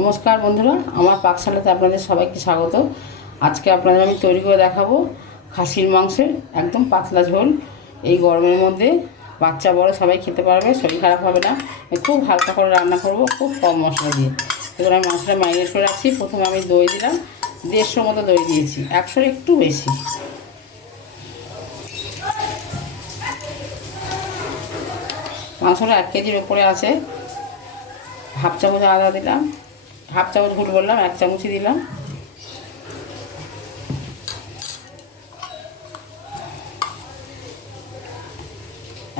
নমস্কার বন্ধুরা, আমার পাকশালাতে আপনাদের সবাইকে স্বাগত। আজকে আপনাদের আমি তৈরি করে দেখাবো খাসির মাংসের একদম পাতলা ঝোল। এই গরমের মধ্যে বাচ্চা বড় সবাই খেতে পারবে, শরীর খারাপ হবে না। খুব হালকা করে রান্না করব, খুব কম মশলা দিয়ে। এবার আমি মাংসটা ম্যারিনেট করে রাখছি। প্রথমে আমি দই দিলাম, 150 মতো দই দিয়েছি, 100 একটু বেশি। মাংসটা 1 কেজির ওপরে আছে। হাফ চামচ আদা দিলাম, হাফ চামচ ভুল বললাম, 1 চামচই দিলাম।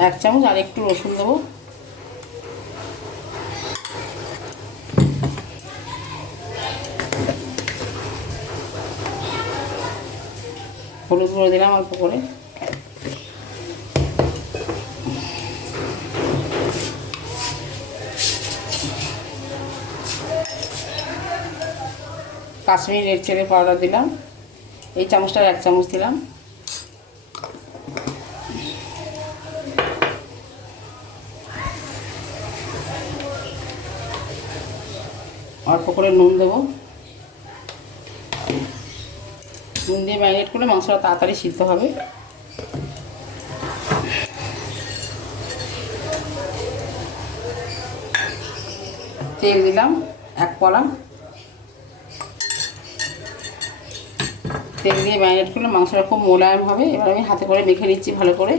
এক চামচ আর একটু রসুন দেবো। হলুদ গুঁড়ো দিলাম অল্প করে। কাশ্মীরি রেড চিলি পাউডার দিলাম, এই চামচটার 1 চামচ দিলাম। অল্প করে নুন দেবো। নুন দিয়ে ম্যারিনেট করলে মাংসটা তাড়াতাড়ি সিদ্ধ হবে। তেল দিলাম 1 কড়া। তেল দিয়ে ম্যারিনেট করলে মাংসটা খুব মোলায়েম হবে। এবার আমি হাতে করে মেখে নিচ্ছি ভালো করে।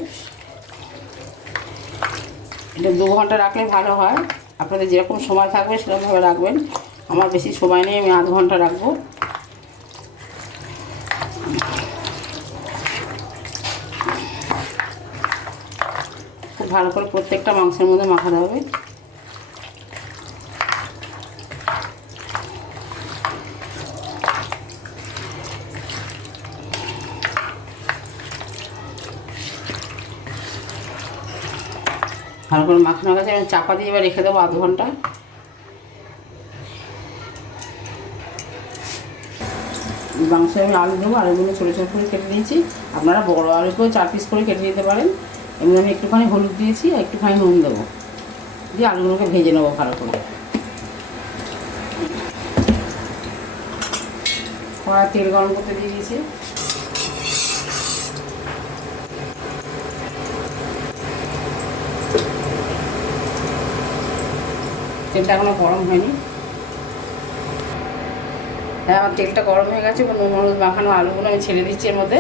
এটা 2 ঘন্টা রাখলে ভালো হয়। আপনাদের যেরকম সময় থাকবে সেরকমভাবে রাখবেন। আমার বেশি সময় নেই, আমি আধ ঘন্টা রাখবো। খুব ভালো করে প্রত্যেকটা মাংসের মধ্যে মাখাতে হবে। ভালো করে মাখানো গেছে, আমি চাপা দিয়ে এবার রেখে দেবো আধ ঘন্টা। মাংসে আমি আলু দেবো, আলুগুলো ছোটো ছোটো করে কেটে দিয়েছি। আপনারা বড়ো আলুকেও 4 পিস করে কেটে দিতে পারেন। এমনি আমি একটুখানি হলুদ দিয়েছি আর একটুখানি নুন দেবো, দিয়ে আলুগুলোকে ভেজে নেবো ভালো করে। কড়াই তেল গরম করতে দিয়ে দিয়েছি। তেলটা এখনো গরম হয়নি। হ্যাঁ, আমার তেলটা গরম হয়ে গেছে। নুন হলুদ মাখানো আলুগুলো আমি ছেড়ে দিচ্ছি এর মধ্যে।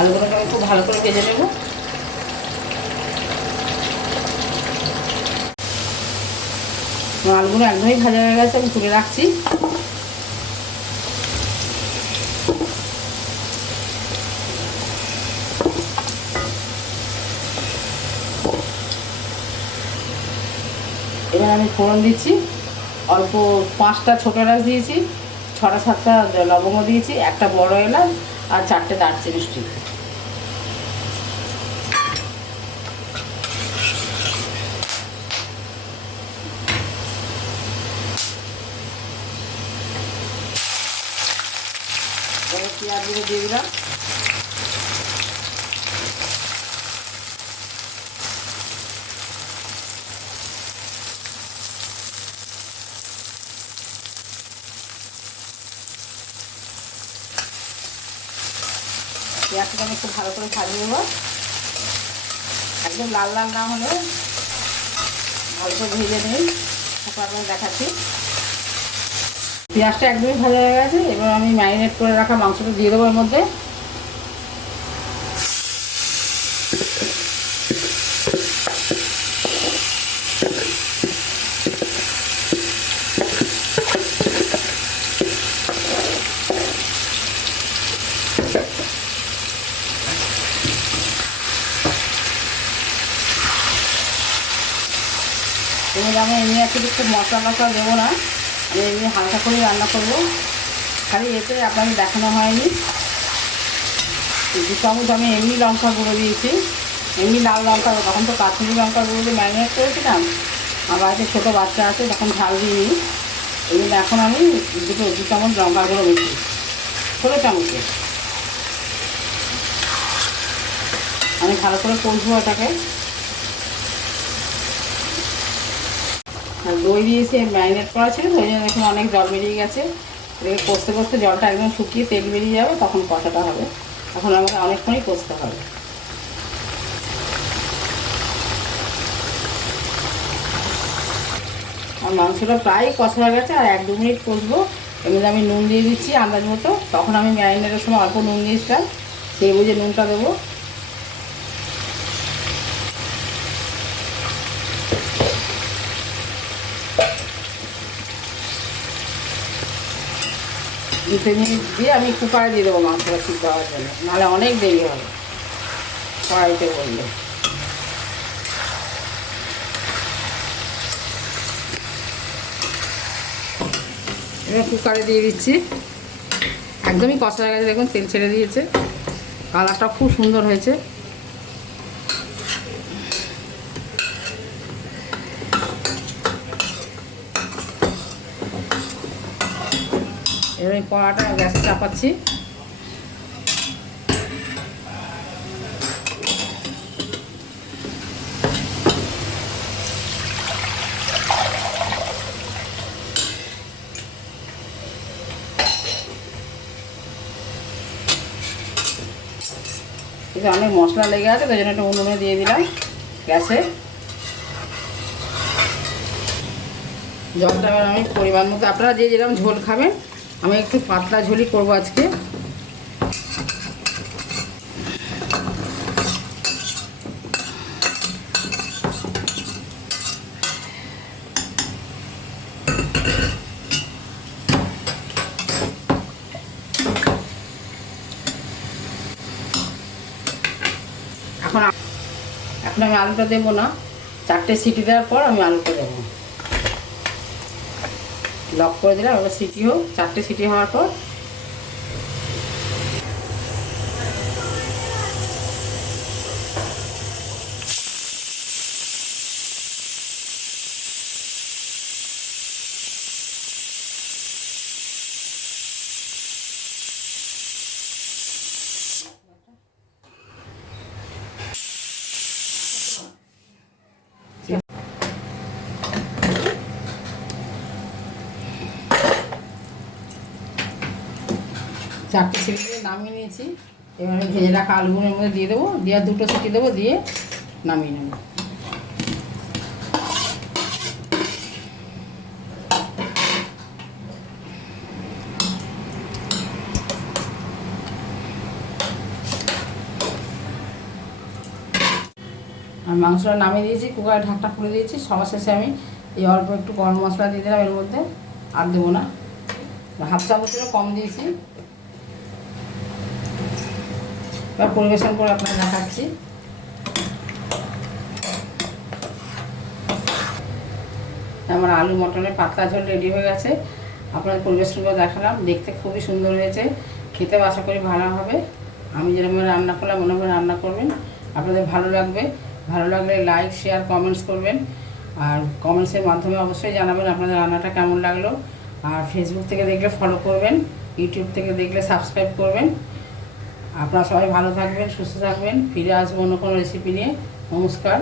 আলুগুলোকে আমি খুব ভালো করে ভেজে নেব। আলুগুলো একদমই ভাজা হয়ে গেছে, আমি তুলে রাখছি। এবার আমি ফোড়ন দিচ্ছি। অল্প 5টা ছোটো এলাচ দিয়েছি, 6টা 7টা লবঙ্গ দিয়েছি, একটা বড় এলাচ আর 4টে দারচিনি স্টিক। এবার পেঁয়াজগুলো দিয়ে দিলাম। পেঁয়াজটা আমি খুব ভালো করে ভাজিয়ে নেব। একদম লাল লাল না হলে ভালো করে ভেজে নিই, তারপর আপনাকে দেখাচ্ছি। পেঁয়াজটা একদমই ভাজা হয়ে গেছে। এবার আমি ম্যারিনেট করে রাখা মাংসটা দিয়ে দেবো এর মধ্যে। এবার আমি এমনি একটু খুব মশলা টশলা দেবো না, আমি এমনি হালকা করেই রান্না করবো। খালি এতে আপনাকে দেখানো হয়নি, 2 চামচ আমি এমনি লঙ্কা গুঁড়ো দিয়েছি, এমনি লাল লঙ্কা, তখন তো কাশ্মীরি লঙ্কা গুঁড়ো দিয়ে ম্যারিনেট করেছিলাম। আমার বাড়িতে ছোটো বাচ্চা আছে, তখন ঝাল দিইনি। এই জন্য এখন আমি 2 চামচ লঙ্কা গুঁড়ো দিচ্ছি, ছোটো চামচে। আমি ভালো করে কষবো এটাকে। দই দিয়েছি, ম্যারিনেট করা ছিল, ওই জন্য এখন অনেক জল বেরিয়ে গেছে। এটাকে কষতে কষতে জলটা একদম শুকিয়ে তেল বেরিয়ে যাবে, তখন কষাটা হবে। এখন আমাকে অনেকক্ষণই কষতে হবে। আর মাংসটা প্রায় কষা হয়ে গেছে, আর 1-2 মিনিট কষবো। এমনি আমি নুন দিয়ে দিচ্ছি আন্দাজ মতো, তখন আমি ম্যারিনেটের সময় অল্প নুন দিয়েছিলাম, সেই বুঝে নুনটা দেবো। দুটো মিনিট দিয়ে আমি কুকারে দিয়ে দেবো মাংসটা সিদ্ধ হওয়ার জন্য, নাহলে অনেক দেরি হবে কড়াইতে বললে। এবার কুকারে দিয়ে দিচ্ছি, একদমই কষা হয়ে গেছে, দেখুন তেল ছেড়ে দিয়েছে, কালারটা খুব সুন্দর হয়েছে। এবার এই কড়াটা গ্যাসে চাপাচ্ছি। এটা অনেক মশলা লেগে আছে, তাই জন্য একটা উনুনে দিয়ে দিলাম গ্যাসে। জলটা আমি পরিমাণ মতো, আপনারা যে যেরকম ঝোল খাবেন, আমি একটু পাতলা ঝোলই করবো আজকে। এখন আমি আলুটা দেবো না, 4টে সিটি দেওয়ার পর আমি আলুটা দেবো। লক করে দিলাম, এবার সিটি হোক, 4টে সিটি হওয়ার পর। চারটে সিটি দিয়ে নামিয়ে নিয়েছি। এবার আমি ভেজে রাখা আলুগুলোর মধ্যে দিয়ে দেবো, দিয়ে 2টো সিটি দেবো, দিয়ে নামিয়ে নেব। আর মাংসটা নামিয়ে দিয়েছি, কুকারে ঢাকটা খুলে দিয়েছি। সবার শেষে আমি এই অল্প একটু গরম মশলা দিয়ে দিলাম এর মধ্যে, আর দেবো না, 1/2 চামচেরও কম দিয়েছি। এবার পরিবেশন করে আপনাকে দেখাচ্ছি। আমার আলু মটনের পাতলা ঝোল রেডি হয়ে গেছে, আপনাদের পরিবেশন করে দেখালাম। দেখতে খুবই সুন্দর হয়েছে, খেতেও আশা করি ভালো হবে। আমি যেরকম রান্না করলাম মনে করে রান্না করবেন, আপনাদের ভালো লাগবে। ভালো লাগলে লাইক, শেয়ার, কমেন্টস করবেন। আর কমেন্টসের মাধ্যমে অবশ্যই জানাবেন আপনাদের রান্নাটা কেমন লাগলো। আর ফেসবুক থেকে দেখলে ফলো করবেন, ইউটিউব থেকে দেখলে সাবস্ক্রাইব করবেন। আপনারা সবাই ভালো থাকবেন, সুস্থ থাকবেন। ফিরে আসবো অন্য কোনো রেসিপি নিয়ে। নমস্কার।